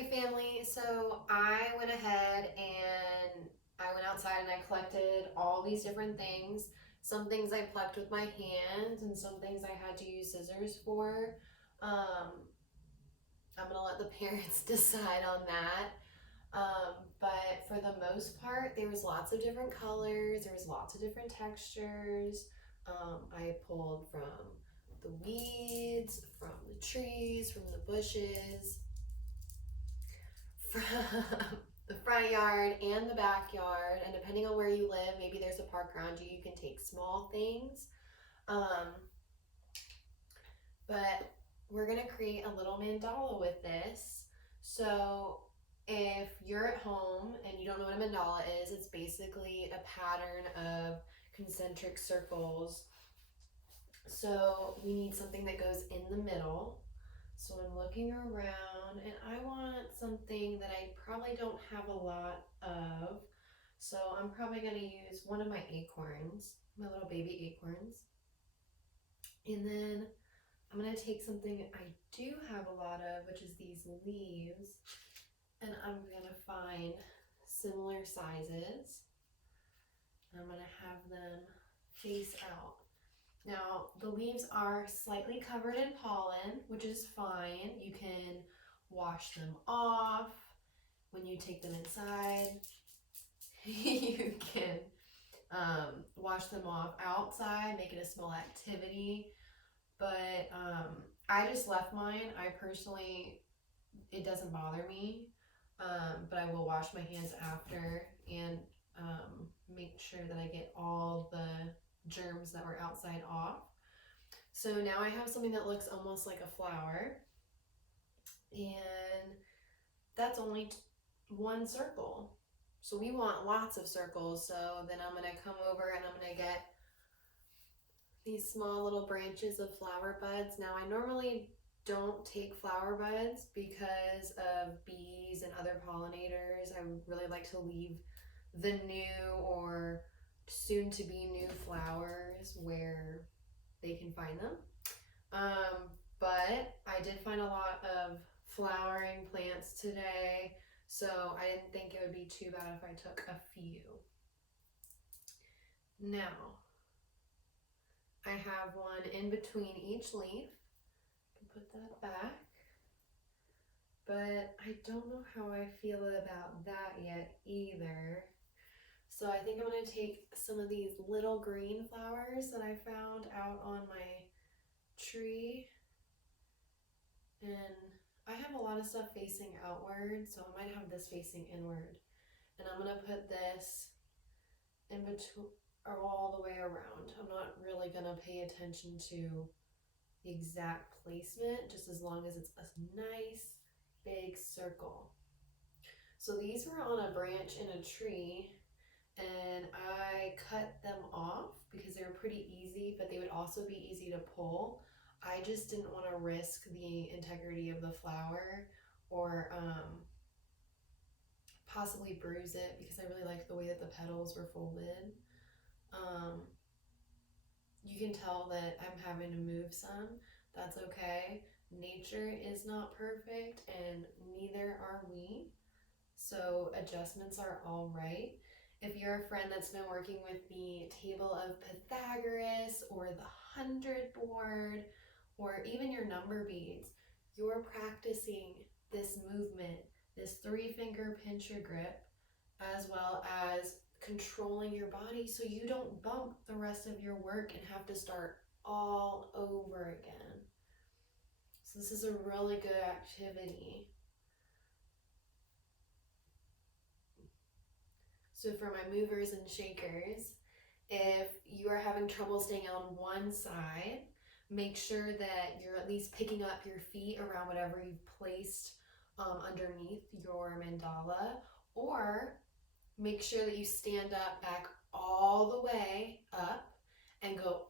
Hey family, so I went ahead and I went outside and I collected all these different things. Some things I plucked with my hands and some things I had to use scissors for. Um, I'm gonna let the parents decide on that. But for the most part, there was lots of different colors, there was lots of different textures. I pulled from the weeds, from the trees, from the bushes, from the front yard and the backyard, and depending on where you live, maybe there's a park around you, you can take small things. um, but we're gonna create a little mandala with this. So if you're at home and you don't know what a mandala is, it's basically a pattern of concentric circles. So we need something that goes in the middle. So I'm looking around and I want something that I probably don't have a lot of. So I'm probably going to use one of my acorns, my little baby acorns. And then I'm going to take something I do have a lot of, which is these leaves. And I'm going to find similar sizes. I'm going to have them face out. Now, the leaves are slightly covered in pollen, which is fine. You can wash them off when you take them inside. You can wash them off outside, make it a small activity. But I just left mine. I personally, it doesn't bother me, but I will wash my hands after and make sure that I get all the germs that were outside off. So now I have something that looks almost like a flower, and that's only one circle. So we want lots of circles. So then I'm gonna come over and I'm gonna get these small little branches of flower buds. Now I normally don't take flower buds because of bees and other pollinators. I really like to leave the new or soon to be new flowers where they can find them. But I did find a lot of flowering plants today, so I didn't think it would be too bad if I took a few. Now, I have one in between each leaf. I can put that back. But I don't know how I feel about that yet either. So I think I'm going to take some of these little green flowers that I found out on my tree, and I have a lot of stuff facing outward, so I might have this facing inward. And I'm going to put this in between or all the way around. I'm not really going to pay attention to the exact placement, just as long as it's a nice big circle. So these were on a branch in a tree, and I cut them off because they were pretty easy, but they would also be easy to pull. I just didn't want to risk the integrity of the flower or possibly bruise it because I really liked the way that the petals were folded. You can tell that I'm having to move some. That's okay. Nature is not perfect and neither are we. So adjustments are all right. If you're a friend that's been working with the table of Pythagoras or the 100 board or even your number beads, you're practicing this movement, this 3-finger pincher grip, as well as controlling your body so you don't bump the rest of your work and have to start all over again. So this is a really good activity. So for my movers and shakers, if you are having trouble staying on one side, make sure that you're at least picking up your feet around whatever you've placed underneath your mandala, or make sure that you stand up back all the way up and go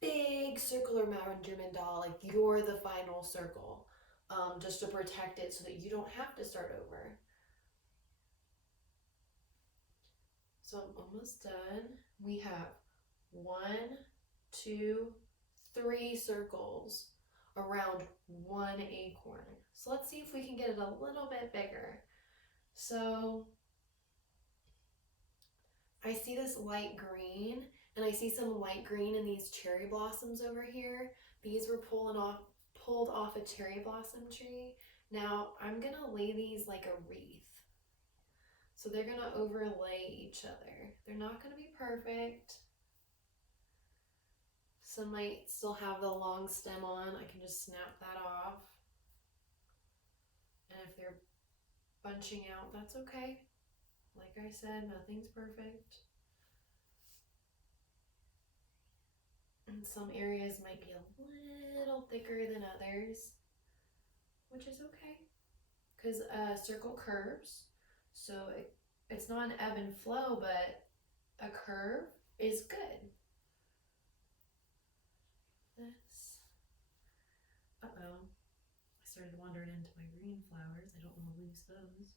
big circle around your mandala like you're the final circle, just to protect it so that you don't have to start over. So I'm almost done. We have 1, 2, 3 circles around one acorn. So let's see if we can get it a little bit bigger. So I see this light green, and I see some light green in these cherry blossoms over here. These were pulled off a cherry blossom tree. Now I'm gonna lay these like a wreath. So they're gonna overlay each other. They're not gonna be perfect. Some might still have the long stem on. I can just snap that off. And if they're bunching out, that's okay. Like I said, nothing's perfect. And some areas might be a little thicker than others, which is okay, because a circle curves. So it's not an ebb and flow, but a curve is good. This, uh-oh, I started wandering into my green flowers. I don't want to lose those.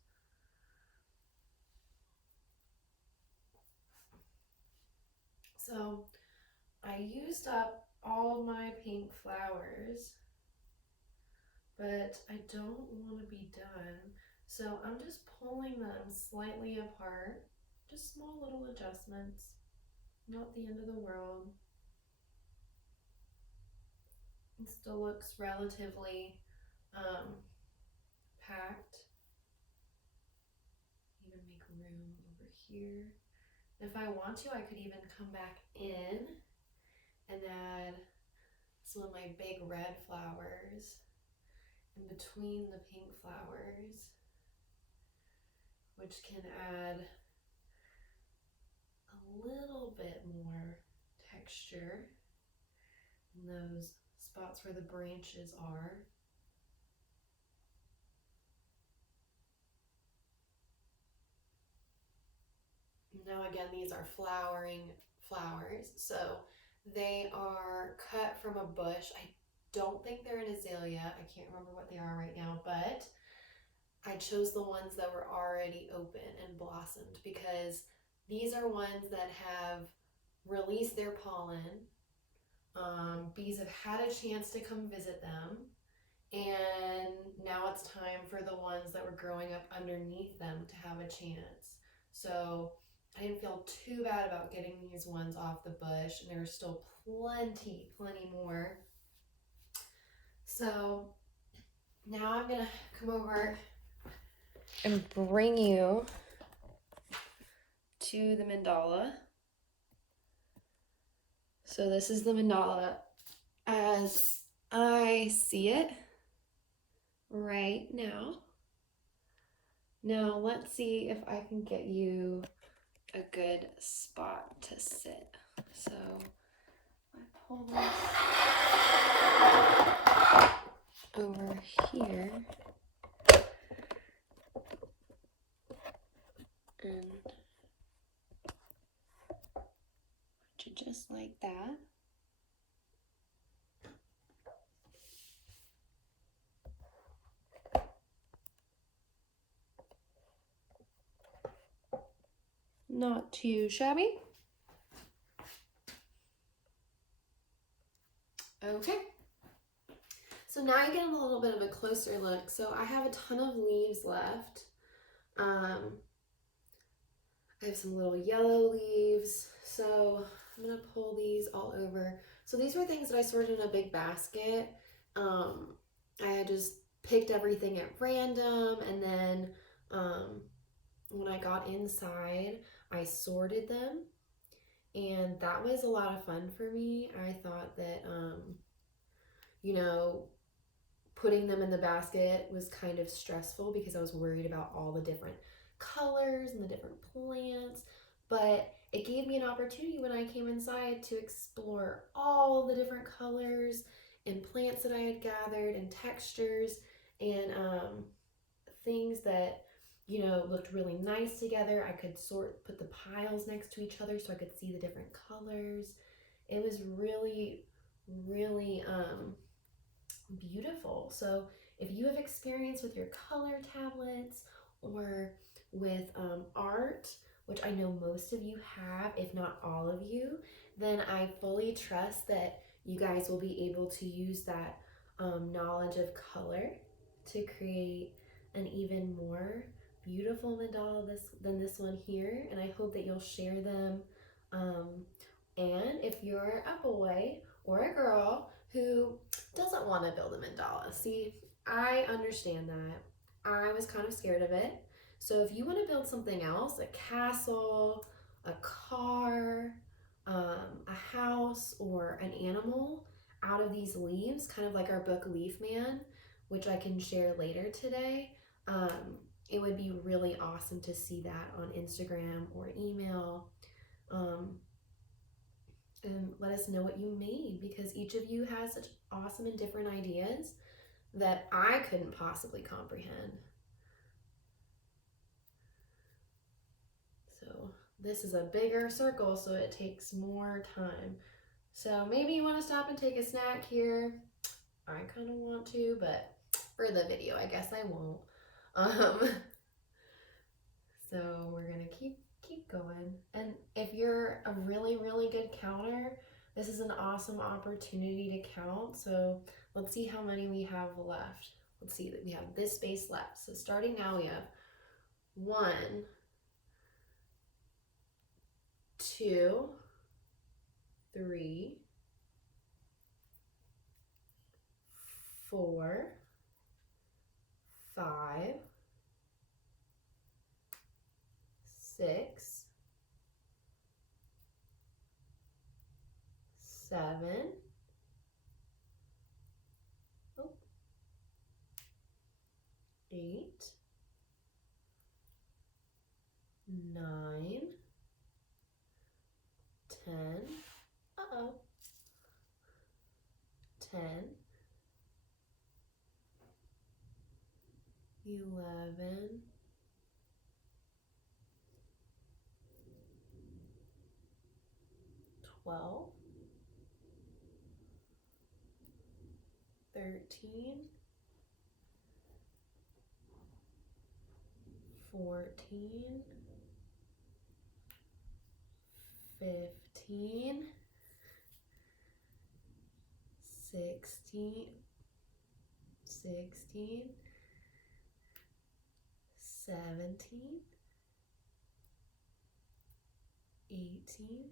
So I used up all my pink flowers, but I don't want to be done. So I'm just pulling them slightly apart, just small little adjustments, not the end of the world. It still looks relatively packed. Even make room over here. If I want to, I could even come back in and add some of my big red flowers in between the pink flowers, which can add a little bit more texture in those spots where the branches are. Now again, these are flowering flowers, so they are cut from a bush. I don't think they're an azalea. I can't remember what they are right now, but I chose the ones that were already open and blossomed because these are ones that have released their pollen. Bees have had a chance to come visit them, and now it's time for the ones that were growing up underneath them to have a chance. So I didn't feel too bad about getting these ones off the bush, and there's still plenty more. So now I'm gonna come over and bring you to the mandala. So this is the mandala as I see it right now. Now let's see if I can get you a good spot to sit. So I pull this over here and just like that. Not too shabby. Okay. So now I get a little bit of a closer look. So I have a ton of leaves left. I have some little yellow leaves. So I'm gonna pull these all over. So these were things that I sorted in a big basket. I had just picked everything at random, and then when I got inside, I sorted them, and that was a lot of fun for me. I thought that, you know, putting them in the basket was kind of stressful because I was worried about all the different colors and the different plants, but it gave me an opportunity when I came inside to explore all the different colors and plants that I had gathered and textures and things that, you know, looked really nice together. I could put the piles next to each other so I could see the different colors. It was really beautiful. So if you have experience with your color tablets or with art, which I know most of you have, if not all of you, then I fully trust that you guys will be able to use that knowledge of color to create an even more beautiful mandala than this one here, and I hope that you'll share them. Um, and if you're a boy or a girl who doesn't want to build a mandala, see, I understand that. I was kind of scared of it. So if you want to build something else, a castle, a car, a house, or an animal out of these leaves, kind of like our book Leaf Man, which I can share later today, it would be really awesome to see that on Instagram or email. And let us know what you made, because each of you has such awesome and different ideas that I couldn't possibly comprehend. So this is a bigger circle, so it takes more time. So maybe you want to stop and take a snack here. I kind of want to, but for the video, I guess I won't. So we're gonna keep going. And if you're a really, really good counter, this is an awesome opportunity to count. So let's see how many we have left. Let's see that we have this space left. So starting now, we have 1, 2, 3, 4, 5, 6, 7, 8, 9, 10, 10, 11, 12, 13, 14, 15, 16, 17, 18,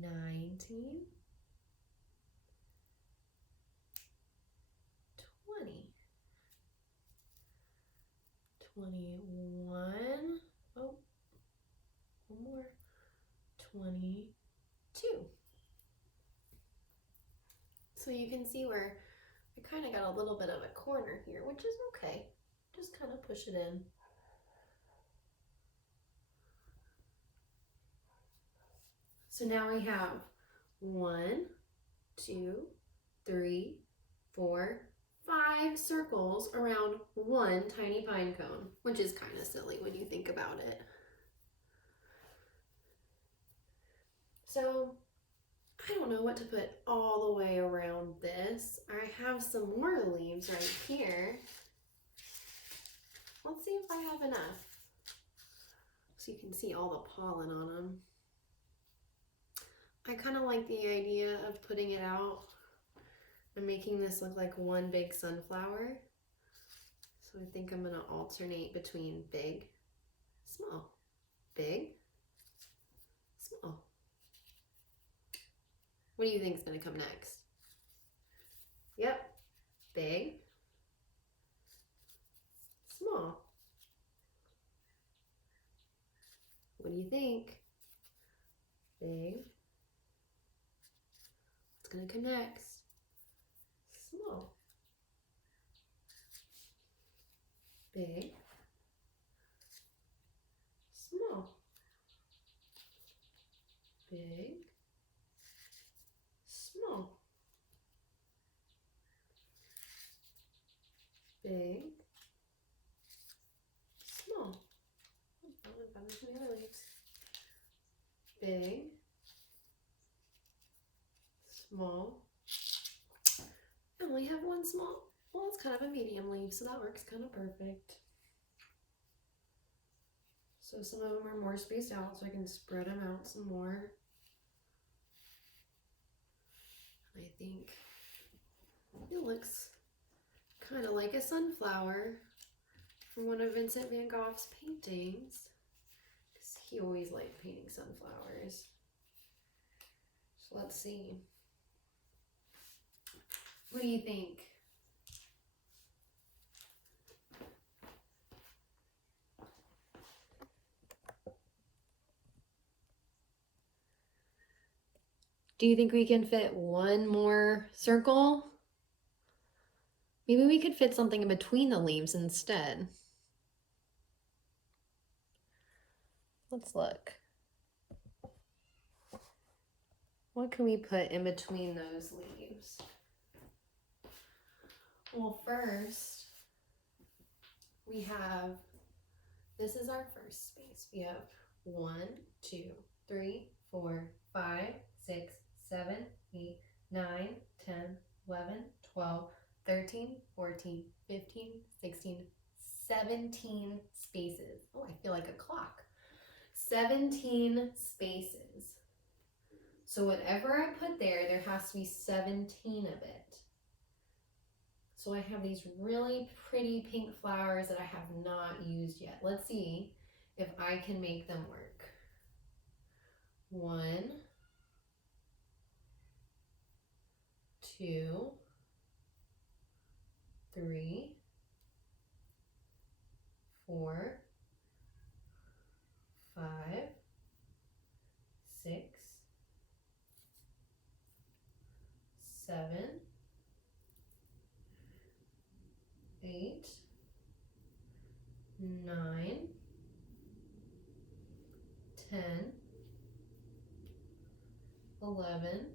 19, 20, 21, oh, one more, 22. So you can see where I kind of got a little bit of a corner here, which is okay. Just kind of push it in. So now we have 1, 2, 3, 4, 5 circles around one tiny pine cone, which is kind of silly when you think about it. So I don't know what to put all the way around this. I have some more leaves right here. Let's see if I have enough, so you can see all the pollen on them. I kind of like the idea of putting it out and making this look like one big sunflower. So I think I'm going to alternate between big, small, big, small. What do you think is going to come next? Yep, big, small. What do you think? Big. What's going to come next? Small. Big. Small. Big. Small. Big. Small. Oh, I found some other leaves. Big. Small. I only have one small. Well, it's kind of a medium leaf, so that works kind of perfect. So some of them are more spaced out, so I can spread them out some more. I think it looks kind of like a sunflower from one of Vincent van Gogh's paintings, because he always liked painting sunflowers. So let's see. What do you think? Do you think we can fit one more circle? Maybe we could fit something in between the leaves instead. Let's look. What can we put in between those leaves? Well, first, we have, this is our first space. We have 1, 2, 3, 4, 5, 6, 7, 8, 9, 10, 11, 12, 13, 14, 15, 16, 17 spaces. Oh, I feel like a clock. 17 spaces. So whatever I put there, there has to be 17 of it. So I have these really pretty pink flowers that I have not used yet. Let's see if I can make them work. 1, 2, 3, 4, 5, 6, 7, 8, 9, 10, 11,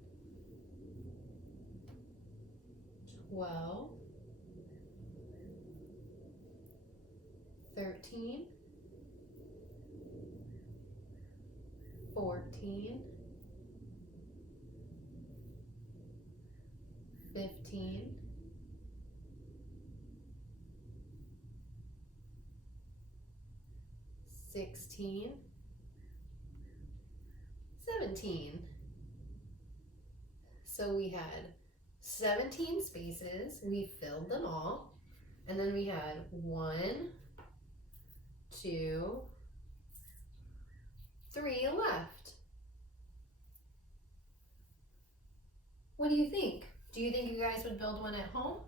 12, 13, 14, 15, 16, 17. So we had 17 spaces, we filled them all, and then we had 1, 2, 3 left. What do you think? Do you think you guys would build one at home?